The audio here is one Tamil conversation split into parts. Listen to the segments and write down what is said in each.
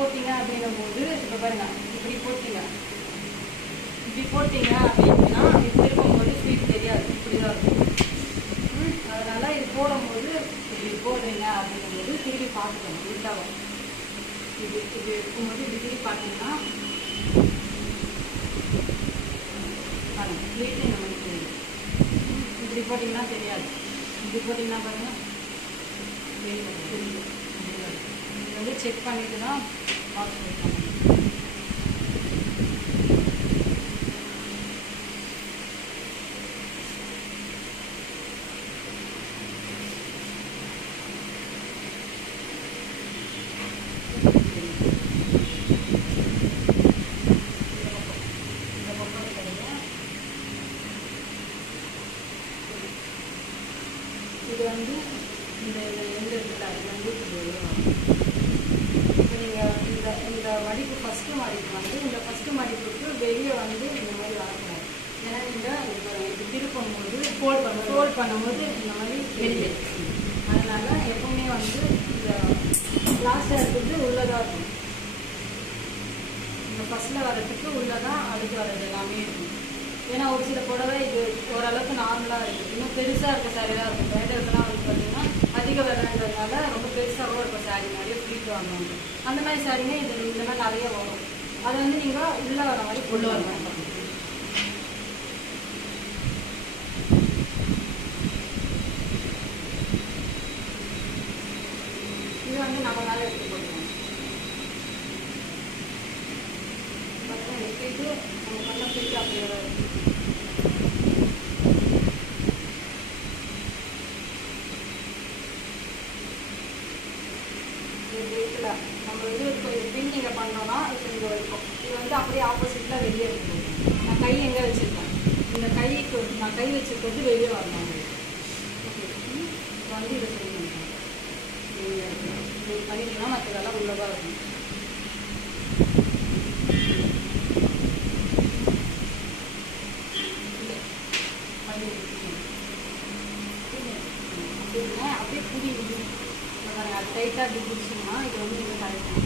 போட்டிங்க அப்படின்னும் போது இப்போ பாருங்க, இப்படி போட்டிங்க அப்படின்னா இப்படி இருக்கும்போது ஸ்லீவ் தெரியாது, இப்படிதான் இருக்கும். அதனால இது போடும்போது இப்படி போடுறீங்க அப்படிங்கும்போது திரும்பி பார்த்துக்கணும். உள்டாகும் இது இப்படி இருக்கும்போது இப்படி திரும்பி பார்த்தீங்கன்னா ஸ்லீவ் இந்த மாதிரி தெரியும். இப்படி போட்டிங்கன்னா தெரியாது, இப்படி போட்டிங்கன்னா பாருங்கள் தெரியும். இது வந்து செக் பண்ணிட்டு தான் பாக்ஸ் வைக்கணும். இது வந்து இந்த எந்த இடத்துல அது வந்து இப்போ நீங்கள் இந்த மடிப்பு ஃபஸ்ட்டு மடிப்பு வந்து இந்த ஃபஸ்ட்டு மடிப்புக்கு வெளியே வந்து இந்த மாதிரி வரக்கூடாது. ஏன்னா நீங்கள் இது திருப்பும் போது ஃபோல்ட் பண்ணும்போது இந்த மாதிரி வெளியே, அதனால் எப்பவுமே வந்து இந்த லாஸ்ட்டாக இருக்கிறது உள்ளதாக இருக்கும். இந்த ஃபஸ்ட்டில் வர்றதுக்கு உள்ளதான் அடுத்து வர்றது எல்லாமே இருக்கும். ஏன்னா ஒரு சில புடவை இது ஓரளவுக்கு நார்மலாக இருக்குது, இன்னும் பெருசாக இருக்க சாரியாக இருக்கும். பேட்டர்லாம் வந்து பார்த்தீங்கன்னா அதிக விலைன்றதுனால ரொம்ப பெருசாகவும் இருக்கும் சாரீ, நிறைய ஃப்ளீட் வாங்குவாங்க. அந்த மாதிரி சாரீங்க இது இந்த மாதிரி நிறைய வரும். அதை வந்து நீங்கள் உள்ளே வர மாதிரி கொண்டு வரணும். இது வந்து நம்ம மேலே எடுத்து போட்டுருவோம். பார்த்தா எடுத்துட்டு நம்ம பண்ண ஃப்ளீட் அப்படியே இருக்கும். நம்ம வந்து இப்போ எப்படின்னு நீங்கள் பண்ணோன்னா இப்போ இங்கே வைப்போம். இது வந்து அப்படியே ஆப்போசிட்டில் வெளியே இருக்கும். நான் கை எங்கே வச்சுருக்கேன், இந்த கைக்கு நான் கை வச்சுருக்கிறது வெளியே வரணும். ஓகே, இப்போ வந்து இதை செய்யணும். இது பண்ணிட்டீங்கன்னா மற்றதெல்லாம் உள்ளதாக இருக்கும். அப்படியே புரியுது. அது டைட்டாக அப்படி பிடிச்சோம்னா இது வந்து இங்கே கரெக்டாக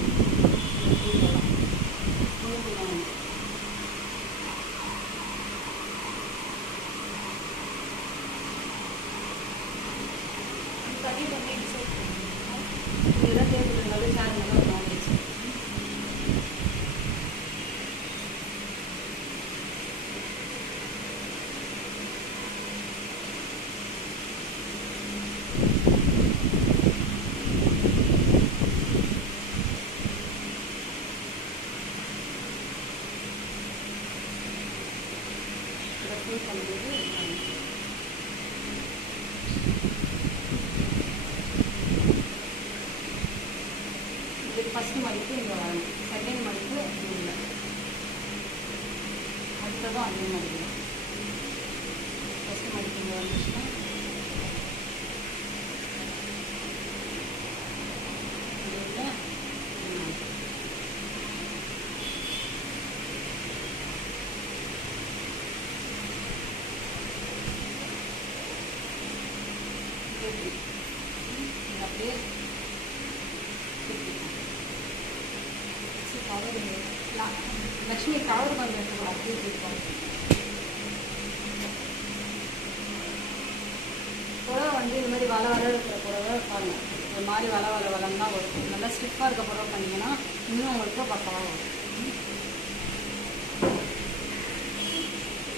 தண்ணி பண்ணி இதெல்லாம் டேபிள் இருந்தாலும் சேர் நல்லா வாங்கிடுச்சு. இது ஃபஸ்ட்டு மடிப்பு இங்கே வரணும், செகண்ட் மடிப்பு இல்லை, அடுத்ததும் அதே மாதிரி தான். ஃபஸ்ட்டு மடிப்பு இங்கே வந்துச்சுன்னா அப்படியே லக்ஷ்மி கவர் பண்ணி எடுத்துக்கலாம். அப்படியே இருக்கும் புடவை வந்து இந்த மாதிரி வள இருக்கிற புடவை பாருங்கள், ஒரு மாதிரி வளம் தான் வரும். நல்லா ஸ்டிஃபாக இருக்க புடவை பண்ணிங்கன்னா இன்னும் உங்களுக்கு பக்கமாக வரும்.